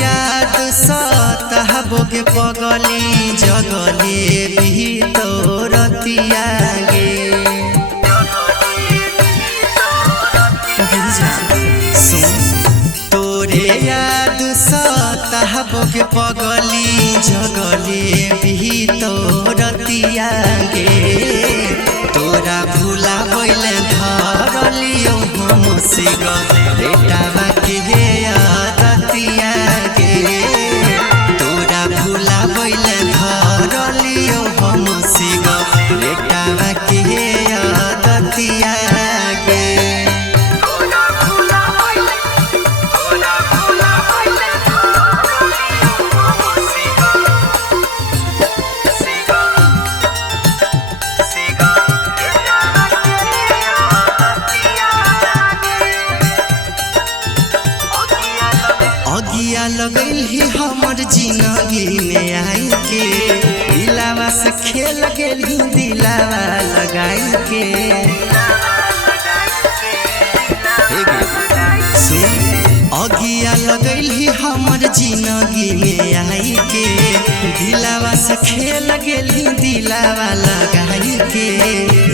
याद सताबो के पगली जगले भीतरतिया गे तोरे याद सताबो के पगली जगले भीतरतिया गे तोरा भूला बैले धरलियो हम सिगरेटावा के आदतिया गे तोरा भूला बैले धरलियो हम सिगरेटावा के आदतिया गे अगिया लगल ही हमर जिंदगी में आई के दिलावा से खेल गेल ही दिलावा लगाई के अगिया लगल ही हमर जिंदगी में आई के दिलावा से खेल गेल ही दिलावा लगाई के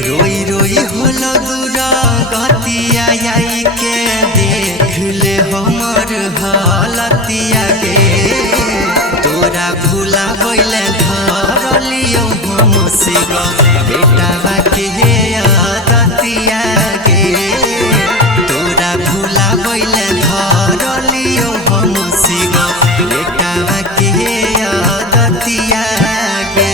रोई रोई होलो दूर गतिया आई के देख ले हमर हालतिया गे तोरा भूला बैले धरलियो हम सिगरेटावा के आदतिया गे तोरा भूला बैले धरलियो हम सिगरेटावा के आदतिया गे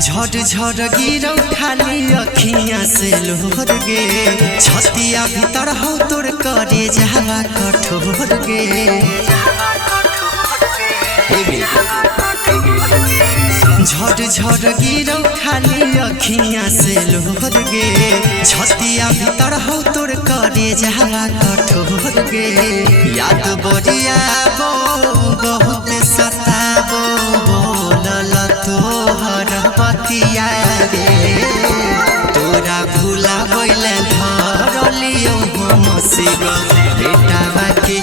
झड़ झड़ गिरौ खाली अखियाँ से लोहर गे छतिया भीतर हो तोर करे जावा कठोर गे झड़ झड़ गिरौ खाली अखियाँ से लोहर गे छतिया भीतर हो तोर करे जावा कठोर गे याद बरियाबो बहुत सताबो बोलल तोहर बतिया गे तोरा भूला बैले धरलियो हम सिगरेटावा के